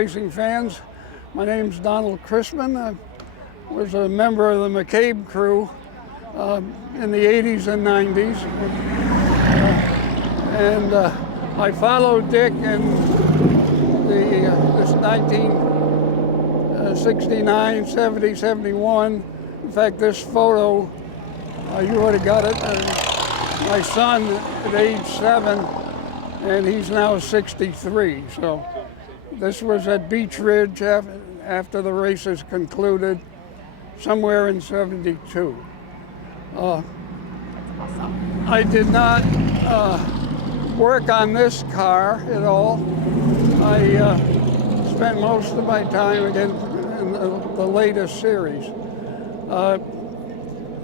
racing fans. My name's Donald Chrisman. I was a member of the McCabe crew in the 80s and 90s. I followed Dick in this 1969, 70, 71. In fact, this photo, you would have got it. My son at age 7, and he's now 63. So this was at Beach Ridge after the races concluded, somewhere in 72. I did not work on this car at all. I spent most of my time again in the latest series.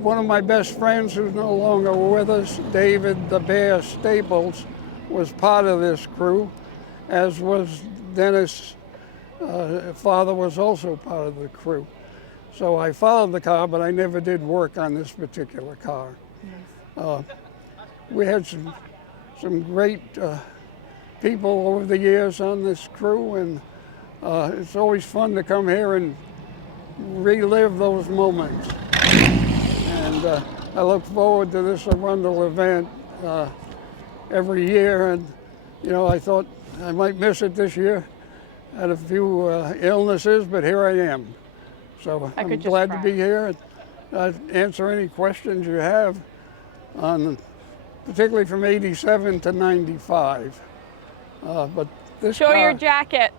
One of my best friends who's no longer with us, David the Bear Staples, was part of this crew, as was Dennis. Father was also part of the crew. So I followed the car, but I never did work on this particular car. Nice. We had some great people over the years on this crew, and it's always fun to come here and relive those moments. And I look forward to this Arundel event every year, and you know, I thought I might miss it this year. Had a few illnesses, but here I am. So I'm glad to be here and answer any questions you have on, particularly from 87 to 95. But this Show your jacket.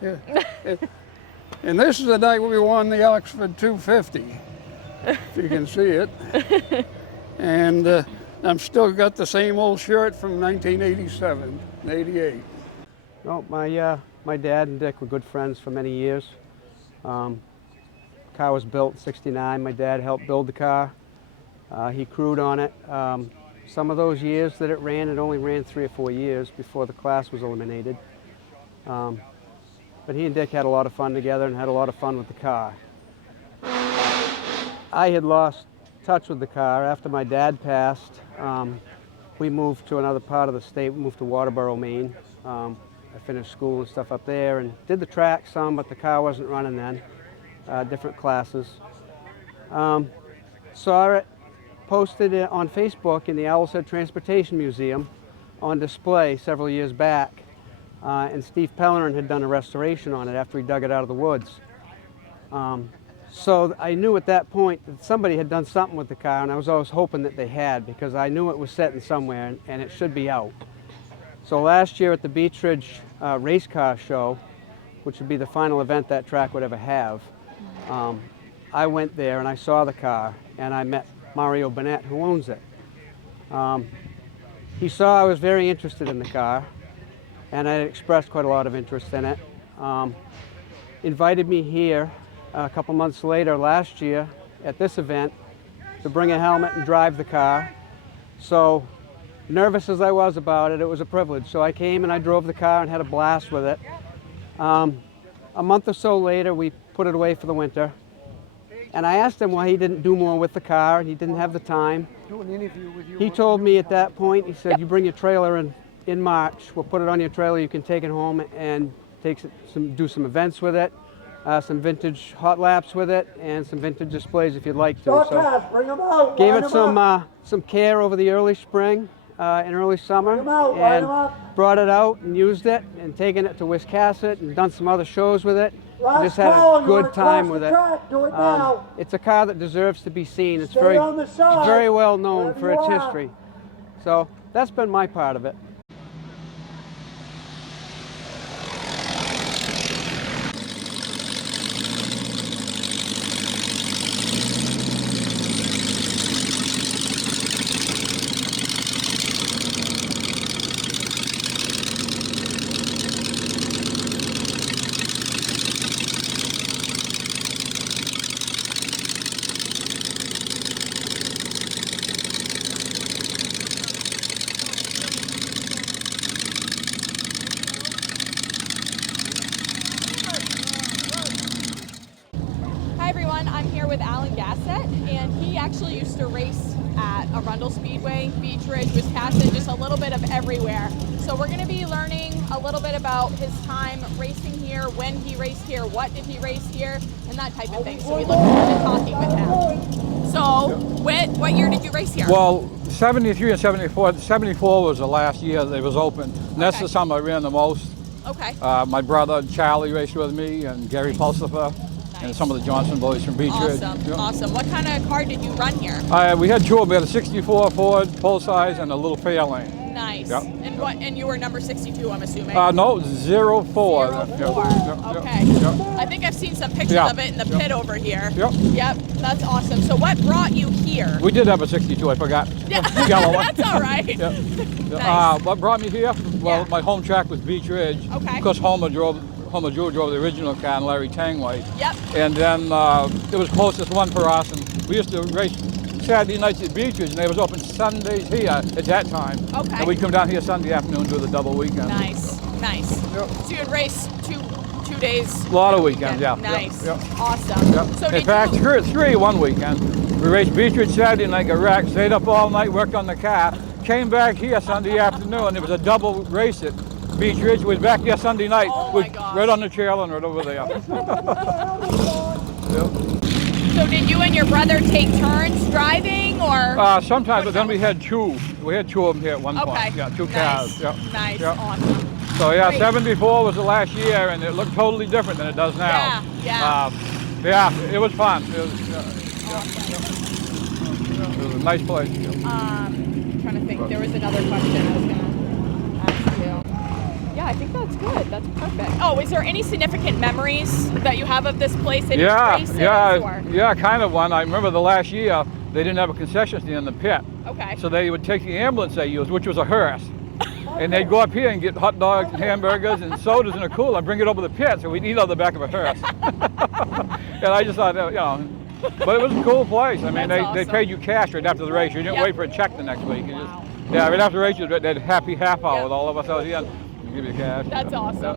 Yeah. And this is the night we won the Oxford 250, if you can see it. And I'm still got the same old shirt from 1987 and 88. No, my dad and Dick were good friends for many years. Car was built in '69. My dad helped build the car. He crewed on it. Some of those years that it only ran 3 or 4 years before the class was eliminated. But he and Dick had a lot of fun together and had a lot of fun with the car. I had lost touch with the car after my dad passed. We moved to another part of the state. We moved to Waterboro, Maine. I finished school and stuff up there and did the track some, but the car wasn't running then. Different classes. Saw it posted on Facebook in the Owlshead Transportation Museum on display several years back. And Steve Pellerin had done a restoration on it after he dug it out of the woods. So I knew at that point that somebody had done something with the car, and I was always hoping that they had, because I knew it was sitting somewhere and it should be out. So last year at the Beach Ridge race car show, which would be the final event that track would ever have, I went there and I saw the car, and I met Mario Burnett, who owns it. He saw I was very interested in the car, and I had expressed quite a lot of interest in it. Invited me here a couple months later last year at this event to bring a helmet and drive the car. So nervous as I was about it, it was a privilege. So I came and I drove the car and had a blast with it. A month or so later, we put it away for the winter. And I asked him why he didn't do more with the car, and he didn't have the time. He told me at that point, he said, you bring your trailer in March, we'll put it on your trailer, you can take it home and do some events with it, some vintage hot laps with it, and some vintage displays if you'd like to. So gave it some care over the early spring and early summer, and brought it out and used it, and taken it to Wiscasset and done some other shows with it. Just had a good time with it. It's a car that deserves to be seen. It's very well known for its history. So that's been my part of it. Hi everyone, I'm here with Alan Gassett, and he actually used to race at at Arundel Speedway, Beach Ridge, Wisconsin, just a little bit of everywhere. So we're going to be learning a little bit about his time racing here, when he raced here, what did he race here, and that type of thing. So we look forward to talking with him. So, what year did you race here? Well, 73 and 74. 74 was the last year that it was open. And that's the time I ran the most. Okay. My brother Charlie raced with me, and Gary Pulsifer, and some of the Johnson boys from Beach Ridge. Awesome, awesome. What kind of car did you run here? We had two. We had a 64 Ford full size and a little Fairlane. Nice. Yep. And what? And you were number 62, I'm assuming. No, 04. 04. Okay. I think I've seen some pictures of it in the pit over here. Yep. That's awesome. So what brought you here? We did have a 62. I forgot. The yellow one. That's all right. Nice. What brought me here? Well, my home track was Beach Ridge. Okay. Because Homer Drew drove the original car, and Larry Tangway. Yep. And then it was closest one for us, and we used to race Saturday nights at Beach Ridge, and they was open Sundays here at that time. Okay. And we'd come down here Sunday afternoon and do the double weekend. Nice, nice. Yep. So you'd race two days. A lot of weekends, yeah. Nice. Yep. Awesome. Yep. So In fact, three one weekend. We raced Beach Ridge Saturday night, got wrecked, stayed up all night, worked on the car, came back here Sunday afternoon, and it was a double race at Beach Ridge. We was back here Sunday night, right on the trail and right over there. Yep. So did you and your brother take turns driving, or? Sometimes, but then we had two. We had two of them here at one point. Yeah, two cars. Yep. Nice. Yep. Awesome. So yeah, Great. 74 was the last year, and it looked totally different than it does now. Yeah. It was fun. It was, Awesome. it was a nice place. I'm trying to think. There was another question I was going to ask you. Yeah, I think that's good. That's perfect. Oh, is there any significant memories that you have of this place? Yeah, kind of one. I remember the last year they didn't have a concession stand in the pit. Okay. So they would take the ambulance they used, which was a hearse, and they'd go up here and get hot dogs and hamburgers and sodas in a cooler and bring it over the pit, so we'd eat out the back of a hearse. And I just thought, but it was a cool place. I mean, they paid you cash right after the race. You didn't wait for a check the next week. Right after the race, you had a happy half hour with all of us out here. Give you cash. That's awesome.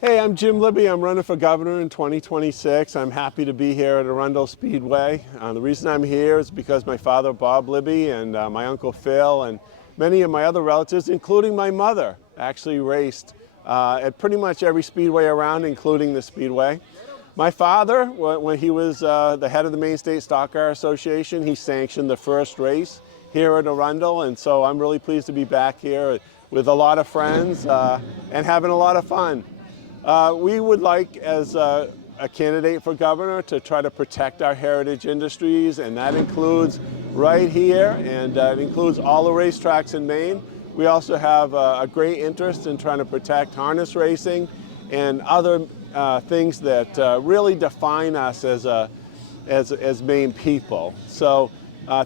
Hey, I'm Jim Libby. I'm running for governor in 2026. I'm happy to be here at Arundel Speedway. The reason I'm here is because my father, Bob Libby, and my uncle Phil, and many of my other relatives, including my mother, actually raced at pretty much every speedway around, including the Speedway. My father, when he was the head of the Maine State Stock Car Association, he sanctioned the first race here at Arundel, and so I'm really pleased to be back here with a lot of friends and having a lot of fun. We would like, as a candidate for governor, to try to protect our heritage industries, and that includes right here, and it includes all the racetracks in Maine. We also have a great interest in trying to protect harness racing and other things that really define us as Maine people. So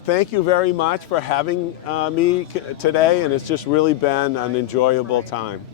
thank you very much for having me today, and it's just really been an enjoyable time.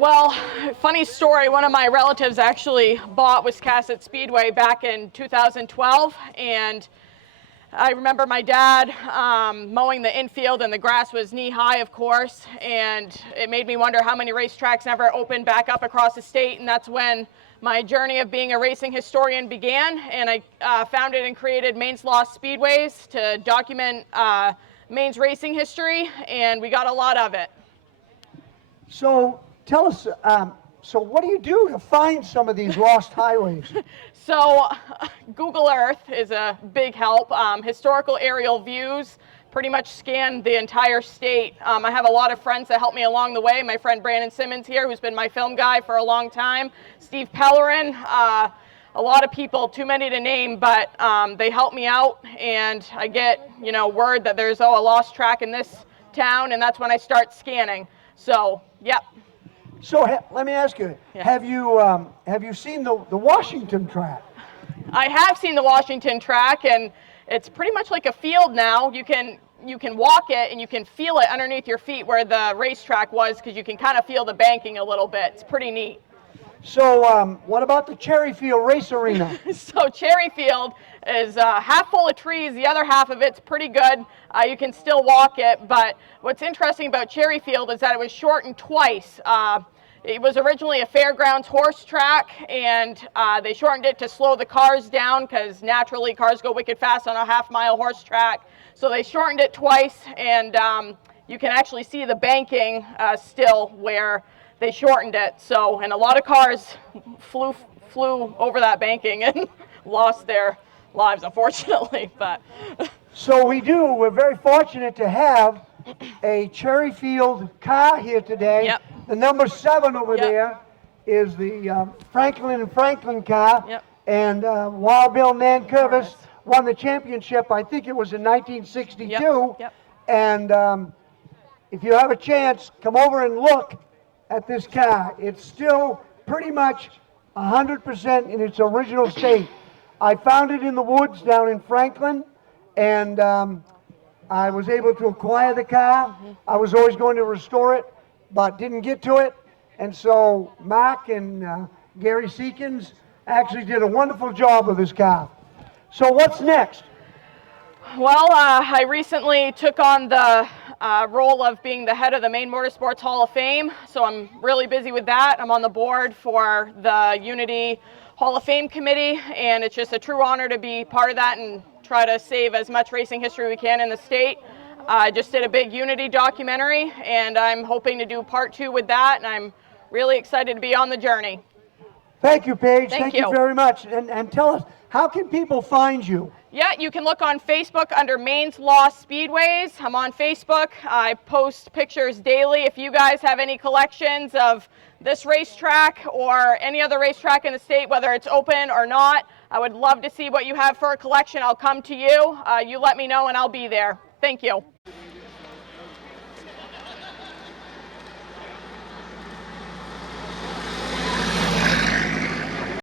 Well, funny story, one of my relatives actually bought Wiscasset Speedway back in 2012, and I remember my dad mowing the infield, and the grass was knee-high, of course, and it made me wonder how many racetracks never opened back up across the state, and that's when my journey of being a racing historian began, and I founded and created Maine's Lost Speedways to document Maine's racing history, and we got a lot of it. So tell us, so what do you do to find some of these lost highways? So Google Earth is a big help. Historical aerial views pretty much scan the entire state. I have a lot of friends that help me along the way. My friend Brandon Simmons here, who's been my film guy for a long time. Steve Pellerin, a lot of people, too many to name, but they help me out, and I get, word that there's a lost track in this town, and that's when I start scanning. So, yep. So let me ask you, Yeah. have you seen the Washington track? I have seen the Washington track, and it's pretty much like a field now. You can walk it, and you can feel it underneath your feet where the racetrack was, because you can kind of feel the banking a little bit. It's pretty neat. So what about the Cherryfield Race Arena? So Cherryfield is half full of trees. The other half of it's pretty good. You can still walk it, but what's interesting about Cherryfield is that it was shortened twice. It was originally a fairgrounds horse track, and they shortened it to slow the cars down, because naturally cars go wicked fast on a half-mile horse track. So they shortened it twice, and you can actually see the banking still where they shortened it. So, and a lot of cars flew over that banking and lost their lives, unfortunately. But So we're very fortunate to have a Cherryfield car here today. Yep. The number 7 over Yep. there is the Franklin & Franklin car. Yep. And Wild Bill Nankervis won the championship, I think it was in 1962. Yep. Yep. And if you have a chance, come over and look at this car. It's still pretty much 100% in its original state. I found it in the woods down in Franklin, and I was able to acquire the car. I was always going to restore it, but didn't get to it. And so Mark and Gary Seekins actually did a wonderful job with this car. So what's next? well, I recently took on the role of being the head of the Maine Motorsports Hall of Fame, so I'm really busy with that. I'm on the board for the Unity Hall of Fame committee, and it's just a true honor to be part of that and try to save as much racing history we can in the state. I just did a big Unity documentary, and I'm hoping to do part 2 with that, and I'm really excited to be on the journey. Thank you, Paige. Thank you you. very much. And tell us, how can people find you? Yeah, you can look on Facebook under Maine's Lost Speedways. I'm on Facebook. I post pictures daily. If you guys have any collections of this racetrack or any other racetrack in the state, whether it's open or not, I would love to see what you have for a collection. I'll come to you. You let me know and I'll be there. Thank you.